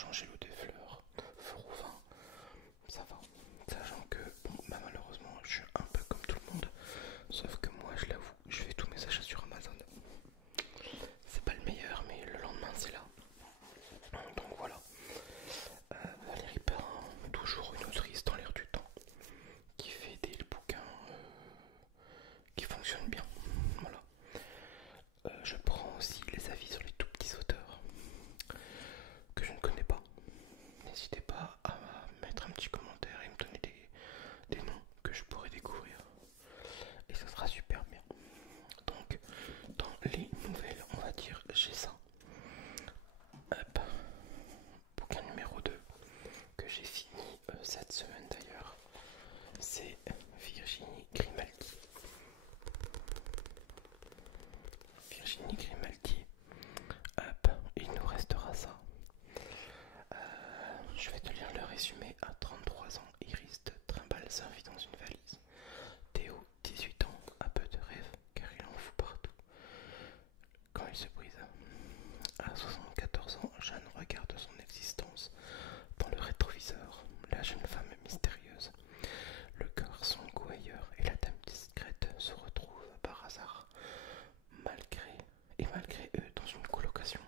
changer l'eau des fleurs, feu routin, ça va. Sachant que, bon, bah malheureusement, je suis un peu comme tout le monde, sauf que moi, je l'avoue, je fais tous mes achats sur Amazon. C'est pas le meilleur, mais le lendemain, c'est là. Donc voilà. Valérie Perrin, toujours une autrice dans l'air du temps, qui fait des bouquins qui fonctionnent bien. Voilà. Je prends aussi les avis sur les tout petits auteurs que je ne connais pas. N'hésitez pas à mettre un petit commentaire et me donner des noms que je pourrais découvrir. Et ça sera super bien. Donc, dans les nouvelles, on va dire, j'ai ça. Hop. Bouquin numéro 2 que j'ai fini cette semaine d'ailleurs. C'est Virginie Grimaldi. Virginie Grimaldi. Hop, il nous restera ça. Je vais te lire le résumé. À 33 ans, Iris de trimballe sa vie dans une valise. Théo, 18 ans, a peu de rêves car il en fout partout quand il se brise. À 74 ans, Jeanne regarde son existence dans le rétroviseur. La jeune femme mystérieuse, le garçon gouailleur et la dame discrète se retrouvent par hasard, malgré eux, dans une colocation.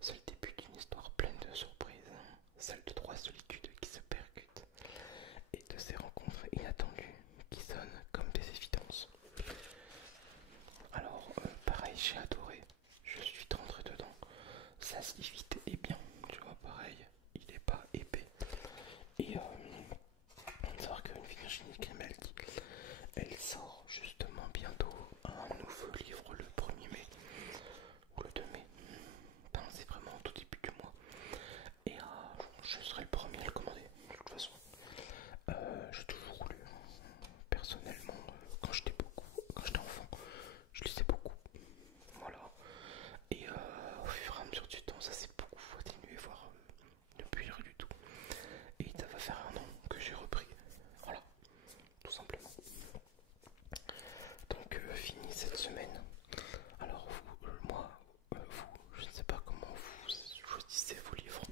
C'est le début d'une histoire pleine de surprises, celle de trois solitudes qui se percutent et de ces rencontres inattendues qui sonnent comme des évidences. Alors, pareil, j'ai adoré, je suis rentré dedans, ça se lit vite et bien, tu vois, pareil, il est pas épais. Et on va savoir qu'une Virginie Grimaldi, elle sort justement bientôt un nouveau livre le 1er mai, ou le 2 mai, ben, c'est vraiment au tout début du mois. Et je serai le premier à le commander, de toute façon. J'ai toujours voulu, personnellement, quand j'étais enfant, je lisais beaucoup. Voilà. Et au fur et à mesure du temps, ça s'est beaucoup atténué, voire ne plus lire du tout. Et ça va faire 1 an que j'ai repris. Voilà, tout simplement. Donc fini cette semaine. Alors vous, je ne sais pas comment vous choisissez vos livres,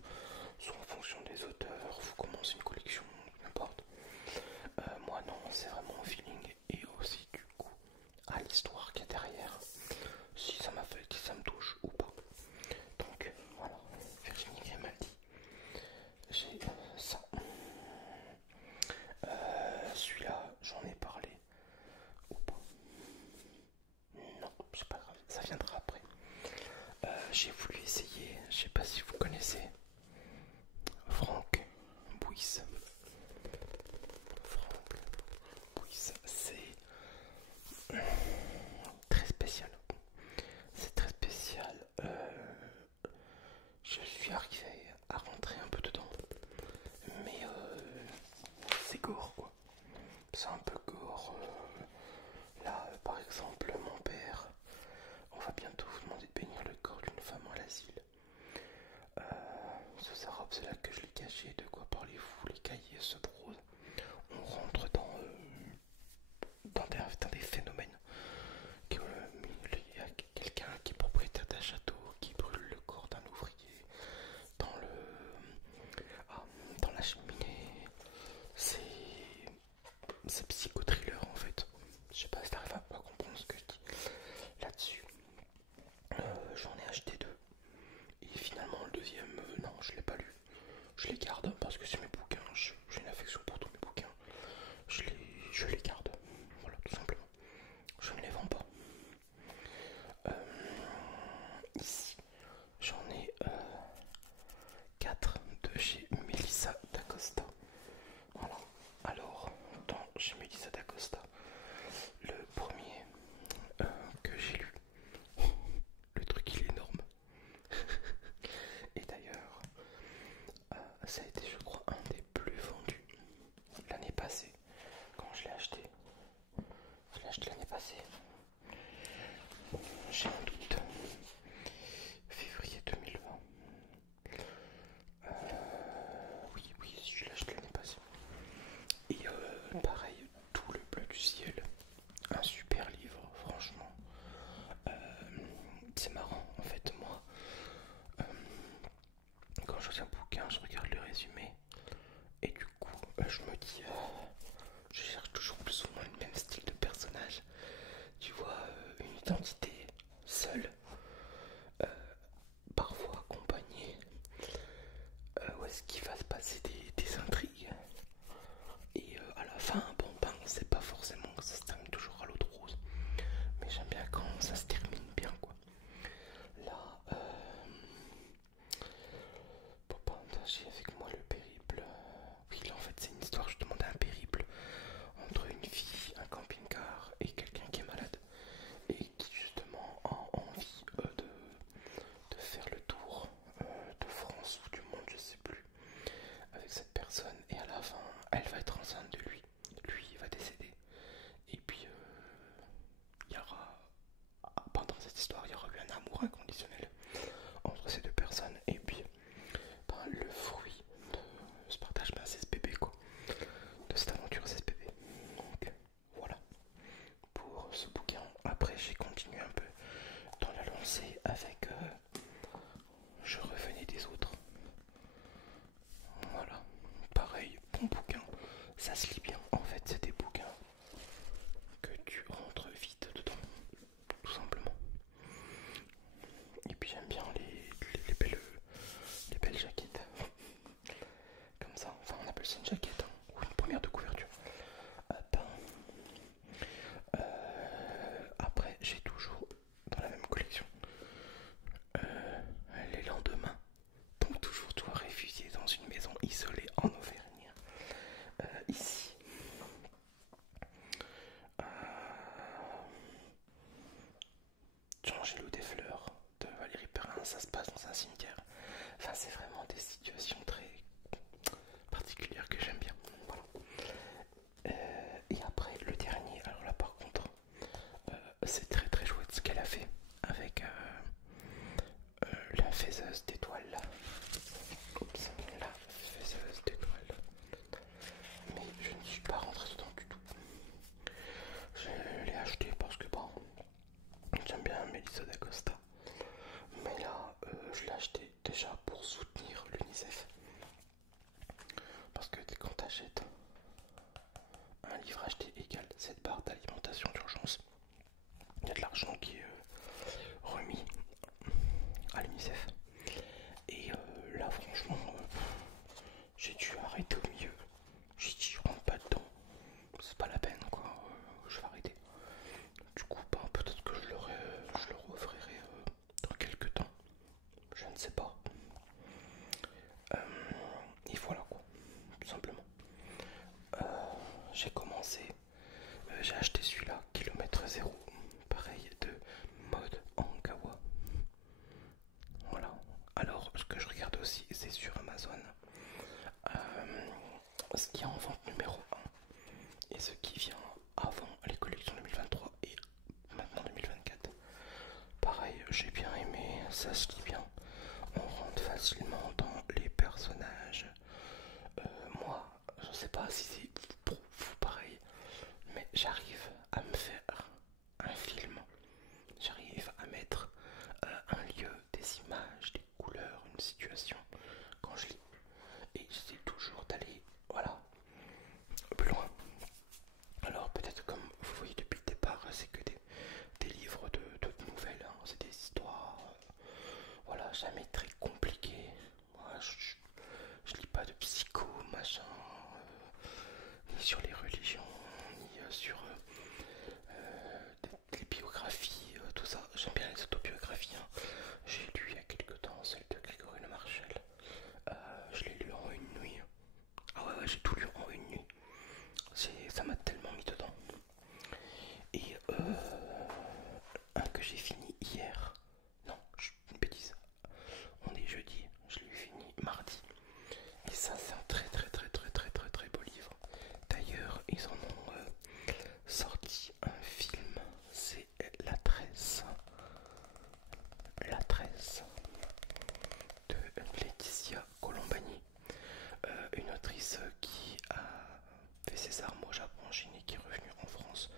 soit en fonction des auteurs, vous commencez une collection, n'importe. Moi non, c'est vraiment au feeling et aussi du coup à l'histoire qu'il y a derrière, si ça m'affecte, si ça me touche ou pas. Donc voilà, Virginie Grimaldi, j'ai ça. Celui-là, j'en ai parlé ou pas? Non, c'est pas grave, ça viendra après. J'ai voulu essayer, je sais pas si vous connaissez Franck Bouis. Franck Bouis, c'est très spécial. C'est très spécial. Je suis arrivé à rentrer un peu dedans, mais c'est gore quoi. C'est un peu gore. Là, par exemple, mon père, on va bientôt vous demander de bénir le corps d'une femme à l'asile. Sous sa robe, c'est là que je l'ai caché. De quoi parlez-vous? Les cahiers se brodent. On rentre dans des phénomènes. Il y a quelqu'un qui est propriétaire d'un château qui brûle le corps d'un ouvrier dans choisis un bouquin, je regarde le résumé et du coup je me dis, je cherche toujours plus ou moins le même style de personnage. Tu vois, une identité seule, parfois accompagnée, où est-ce qu'il va se passer des intrigues. Et à la fin, bon ben, c'est pas forcément que ça se termine toujours à l'eau de rose, mais j'aime bien quand ça se termine bien, quoi. Là, pour partager avec moi le périple, oui, là en fait, c'est une histoire justement d'un périple entre une fille, un camping-car et quelqu'un qui est malade et qui justement a envie de faire le tour de France ou du monde, je sais plus, avec cette personne. Et à la fin, elle va être enceinte de lui. Lui, il va décéder. Et puis, il y aura, pendant cette histoire, il y aura eu un amour inconditionnel entre ces deux personnes. Et puis, ben, le fruit de ce partage, ben, c'est ce bébé, quoi. De cette aventure, c'est ce bébé. Donc, voilà pour ce bouquin. Après, j'ai continué un peu dans la lancée avec Je revenais des autres. Voilà, pareil, bon bouquin, ça se lit bien. En fait, c'est des bouquins que tu rentres vite dedans, tout simplement. Et puis j'aime bien les belles jaquettes. Comme ça, enfin on appelle ça une jaquette, hein, ou une première de couverture. Hop. Après, j'ai toujours dans la même collection les lendemains. Donc toujours toi réfugié dans une maison isolée en Auvergne. Ici. L'eau des fleurs de Valérie Perrin, ça se passe dans un cimetière. Enfin, c'est vraiment des situations très particulières que j'aime bien. Voilà. Et après, le dernier, alors là par contre, c'est très très chouette ce qu'elle a fait avec la faiseuse d'étoiles. Oups, la faiseuse d'étoiles. Mais je ne suis pas rentré dedans du tout. Je l'ai acheté parce que bon, j'aime bien Melissa d'Acosta. Mais là, je l'ai acheté déjà pour soutenir l'UNICEF. Parce que quand tu achètes un livre acheté égale cette barre d'alimentation d'urgence, il y a de l'argent qui est remis à l'UNICEF. Et là, franchement, j'ai dû arrêter au milieu. J'ai dit, je rentre pas dedans. C'est pas la peine, quoi. Je vais arrêter. Du coup, bah, peut-être que je le rouvrirai dans quelques temps. Je ne sais pas. Et voilà, quoi. Tout simplement. J'ai commencé. J'ai acheté celui-là, kilomètre zéro. Pareil, de mode Ankawa. Voilà. Alors, ce que je regarde aussi, c'est sur Amazon. Ce qui est en vente numéro 1 et ce qui vient avant les collections 2023 et maintenant 2024. Pareil, j'ai bien aimé, ça se lit bien. On rentre facilement dans les personnages. Moi, je sais pas si c'est pour vous pareil, mais j'arrive à me faire un film. J'arrive à mettre un lieu, des images, des couleurs, une situation quand je lis. Et j'essaie toujours d'aller, voilà, plus loin. Alors peut-être comme vous voyez depuis le départ, c'est que des livres de nouvelles, hein. C'est des histoires, voilà, jamais très compliquées. Moi, je lis pas de psycho, machin, ni sur les religions, ni sur les biographies, tout ça. J'aime bien les autobiographies, hein. J'ai lu il y a quelques temps celle de Grégory Le Marchal. Je l'ai lu en une nuit. Ah ouais, j'ai tout lu en une nuit. Ça m'a tellement mis dedans. Et un que j'ai fini hier. Non, une bêtise. On est jeudi, je l'ai fini mardi. Et ça, c'est un très très très très très très très beau livre. D'ailleurs, ils en ont sorti un film. C'est La Tresse. La Tresse de Laetitia Colombani. Une autrice qui a fait ses armes au Japon, en Chine et qui est revenue en France,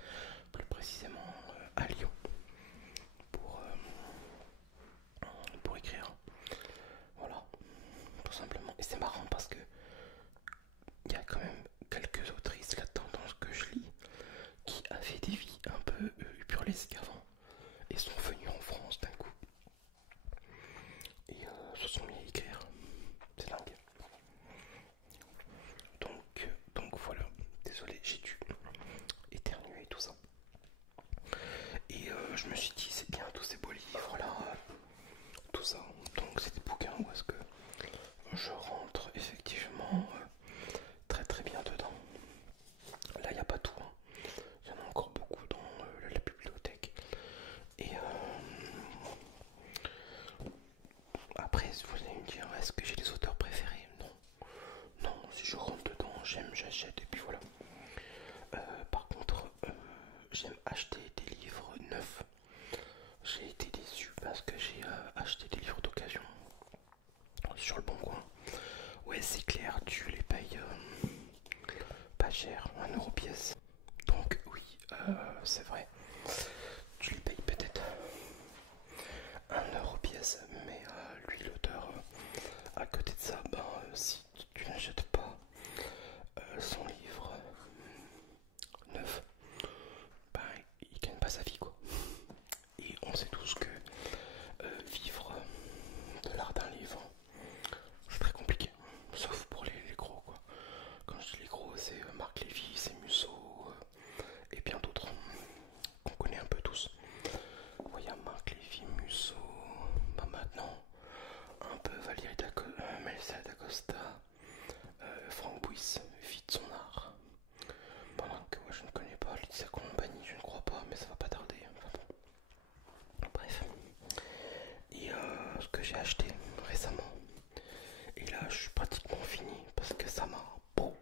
plus précisément à Lyon, pour écrire. Voilà, tout simplement. Donc c'est des bouquins où est-ce que je rentre effectivement très très bien dedans. Là il n'y a pas tout, hein. Il y en a encore beaucoup dans la bibliothèque. Et après vous allez me dire, est-ce que j'ai des auteurs préférés? Non. Non, si je rentre dedans, j'aime, j'achète et puis voilà. Par contre, j'aime acheter des livres neufs. J'ai été déçu parce que j'ai acheté des livres d'occasion sur le bon coin. Ouais, c'est clair, tu les payes pas cher, 1 € pièce. Donc oui, c'est vrai, tu les payes peut-être 1 € pièce, mais lui l'auteur, à côté de ça, ben, si tu n'achètes pas son livre neuf, ben, il gagne pas sa vie quoi. Et on sait tous que vivre de l'art d'un livre, c'est très compliqué, sauf pour les gros quoi. Quand je dis les gros, c'est Marc Lévy, c'est Musso et bien d'autres qu'on connaît un peu tous. Il y a Marc Lévy, Musso, bah maintenant un peu Valérie Melsa d'Acosta, Franck Bouis, vit de son art. Pendant que moi je ne connais pas Lisa Compagnie, je ne crois pas, mais ça va pas tarder. Enfin bon. Bref. Et ce que j'ai acheté récemment, et là je suis pratiquement fini parce que ça m'a beau.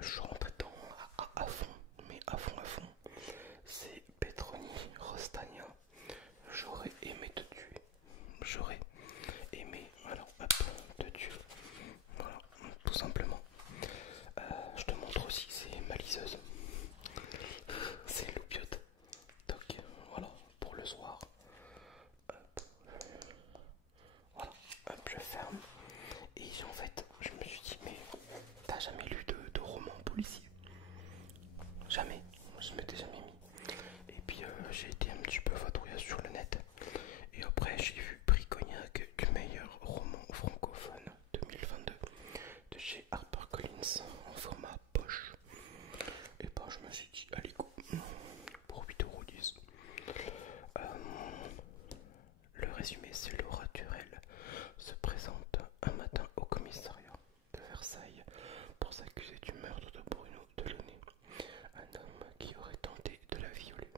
Je suis rentré dedans à fond, mais à fond à fond. C'est Petroni Rostagna. J'aurais aimé te tuer. J'aurais aimé, alors hop, te tuer. Voilà, tout simplement. Je te montre aussi, c'est ma liseuse. C'est l'oubiote. Donc voilà, pour le soir. Hop. Voilà, hop, je ferme. Et en fait, je me suis dit, mais t'as jamais lu de roman policier? Jamais, je m'étais jamais mis. Et puis j'ai été un petit peu vadrouillé sur le net. Et après j'ai vu Prix Cognac du meilleur roman francophone 2022 de chez HarperCollins en format poche. Et ben je me suis dit, allez go, pour 8,10 €. Le résumé, c'est Laura Turel se présente un matin au commissariat de Versailles pour s'accuser du meurtre de Bruno Delaunay, un homme qui aurait tenté de la violer.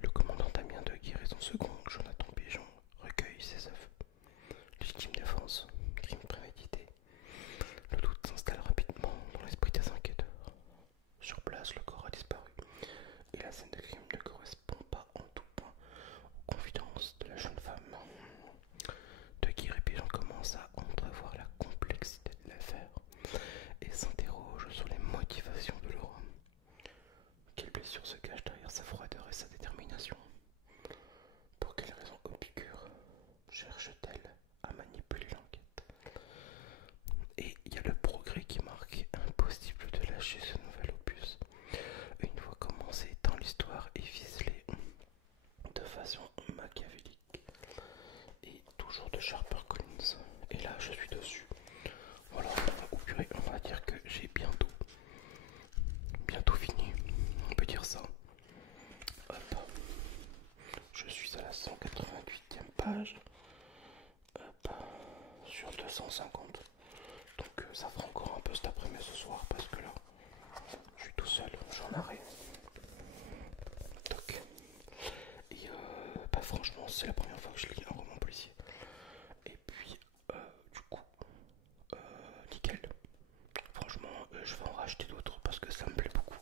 Le commandant Damien de Guire et son second, Jonathan Pigeon, recueillent ses aveux. Légitime défense, crime prémédité. Le doute s'installe rapidement dans l'esprit des enquêteurs. Sur place, le corps a disparu et la scène de crime ne correspond pas en tout point aux confidences de la jeune femme. De Guire et Pigeon commencent à entrevoir la complexité de l'affaire et s'interrogent sur les motivations de Laura. Quelle blessure se cache derrière sa froideur et sa détermination? Pour quelles raisons obscures cherche-t-elle à manipuler l'enquête? Et il y a le progrès qui marque, impossible de lâcher ce nouvel opus. Une fois commencé, tant l'histoire est ficelée de façon machiavélique et toujours de HarperCollins. Et là, je suis dessus. Voilà, on va dire que j'ai bientôt fini. On peut dire ça. Hop. Je suis à la 188e page. Hop. Sur 250. Donc ça fera encore un peu cet après-midi ce soir parce que là, je suis tout seul. J'en arrête. Donc. Et bah franchement, c'est la première fois que je lis un roman policier. Et puis, du coup, nickel. Franchement, je vais en racheter d'autres parce que ça me plaît beaucoup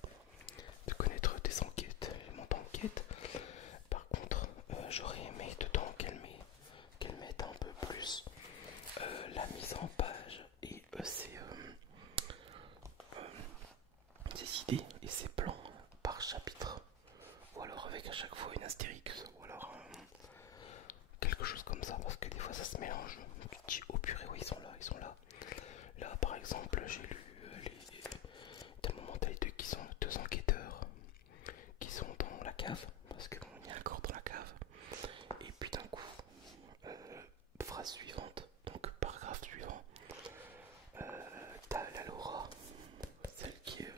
de connaître des enquêtes, éléments d'enquête. Par contre, j'aurais aimé dedans qu'elle mette un peu plus la mise en page et ses idées et ses plans par chapitre. Ou alors avec à chaque fois une astérix, ou alors quelque chose comme ça, parce que des fois ça se mélange. Tu te dis, oh purée, ouais, ils sont là, ils sont là. Là, par exemple, j'ai lu d'un moment t'as les deux qui sont deux enquêteurs qui sont dans la cave, parce qu'il y a un corps dans la cave. Et puis d'un coup, phrase suivante, donc paragraphe suivant, t'as la Laura, celle qui est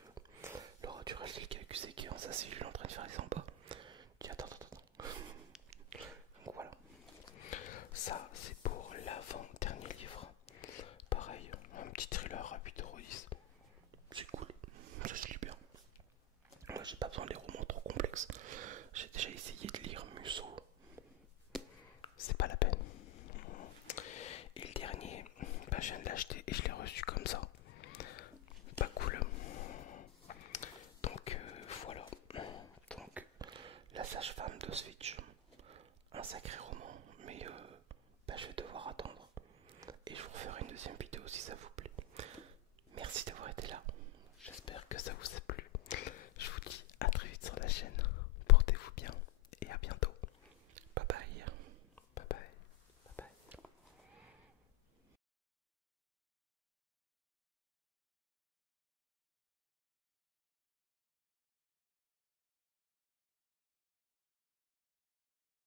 Laura Turel, celle qui est accusée, qui est en sa cellule en train de faire les 100 pas. Tu dis attends. Donc voilà, ça Box. J'ai déjà essayé de lire Musso. C'est pas la peine. Et le dernier, bah, je viens de l'acheter et je l'ai reçu comme ça. Pas cool. Donc voilà. Donc la sage-femme d'Auschwitz. Un sacré roman, mais bah, je vais devoir attendre. Et je vous referai une deuxième vidéo si ça vous plaît. Merci d'avoir été là. J'espère que ça vous a